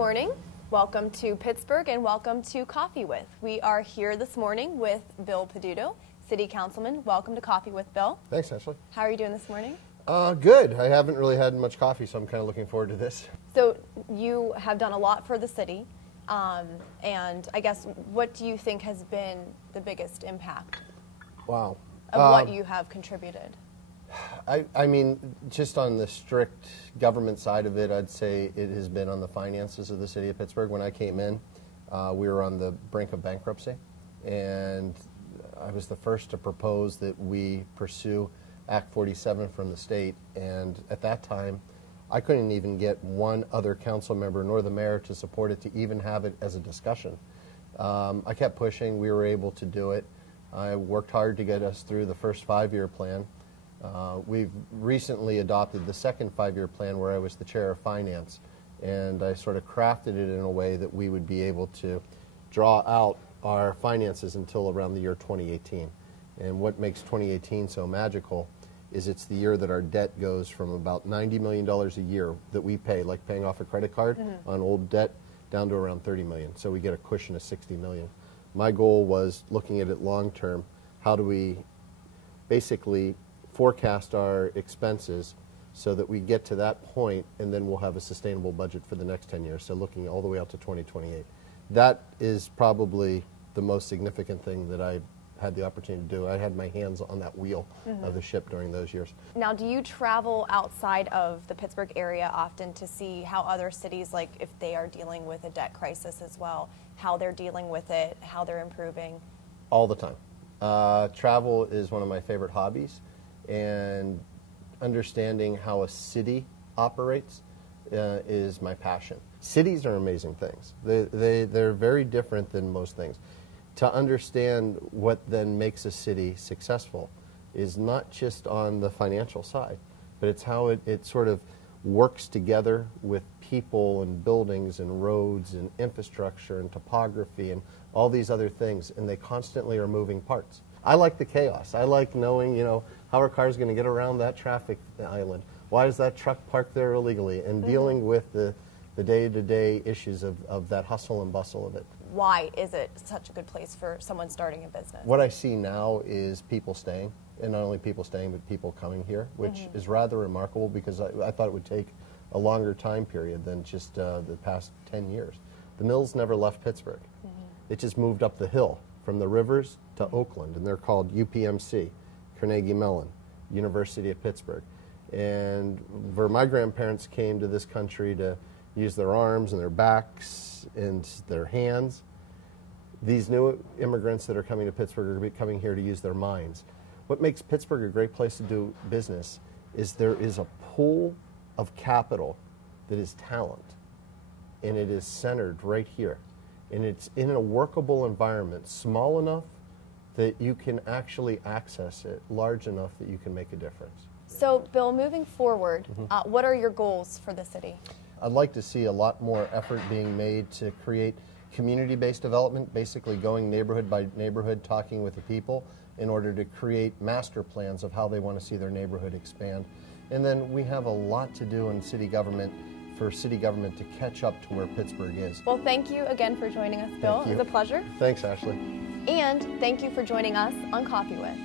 morning. Welcome to Pittsburgh and welcome to Coffee With. We are here this morning with Bill Peduto, City Councilman. Welcome to Coffee with Bill. Thanks, Ashley. How are you doing this morning? Good. I haven't really had much coffee, so I'm kind of looking forward to this. So you have done a lot for the city, and I guess what do you think has been the biggest impact Wow. of what you have contributed? I mean, just on the strict government side of it, I'd say it has been on the finances of the city of Pittsburgh. When I came in, we were on the brink of bankruptcy, and I was the first to propose that we pursue Act 47 from the state, and at that time, I couldn't even get one other council member nor the mayor to support it, to even have it as a discussion. I kept pushing. We were able to do it. I worked hard to get us through the first 5-year plan. We've recently adopted the second 5-year plan, where I was the chair of finance, and I sort of crafted it in a way that we would be able to draw out our finances until around the year 2018. And what makes 2018 so magical is it's the year that our debt goes from about $90 million a year that we pay, like paying off a credit card on old debt, down to around $30 million. So we get a cushion of $60 million. My goal was, looking at it long term, how do we basically forecast our expenses so that we get to that point, and then we'll have a sustainable budget for the next 10 years, so looking all the way out to 2028. That is probably the most significant thing that I had the opportunity to do. I had my hands on that wheel of the ship during those years. Now, do you travel outside of the Pittsburgh area often to see how other cities, like if they are dealing with a debt crisis as well, how they're dealing with it, how they're improving? All the time. Travel is one of my favorite hobbies, and understanding how a city operates is my passion. Cities are amazing things. They're very different than most things. To understand what then makes a city successful is not just on the financial side, but it's how it sort of works together with people and buildings and roads and infrastructure and topography and all these other things, and they constantly are moving parts. I like the chaos. I like knowing, how our car's going to get around that traffic island. Why is that truck parked there illegally? And dealing with the day-to-day issues of that hustle and bustle of it. Why is it such a good place for someone starting a business? What I see now is people staying, and not only people staying, but people coming here, which is rather remarkable, because I thought it would take a longer time period than just the past 10 years. The mills never left Pittsburgh. It just moved up the hill from the rivers to Oakland, and they're called UPMC, Carnegie Mellon, University of Pittsburgh. And where my grandparents came to this country to use their arms and their backs and their hands, these new immigrants that are coming to Pittsburgh are coming here to use their minds. What makes Pittsburgh a great place to do business is there is a pool of capital that is talent, and it is centered right here. And it's in a workable environment, small enough that you can actually access it, large enough that you can make a difference. So, Bill, moving forward, what are your goals for the city? I'd like to see a lot more effort being made to create community-based development, basically going neighborhood by neighborhood, talking with the people in order to create master plans of how they want to see their neighborhood expand. And then we have a lot to do in city government for city government to catch up to where Pittsburgh is. Well, thank you again for joining us, Bill. It was a pleasure. Thanks, Ashley. And thank you for joining us on Coffee With.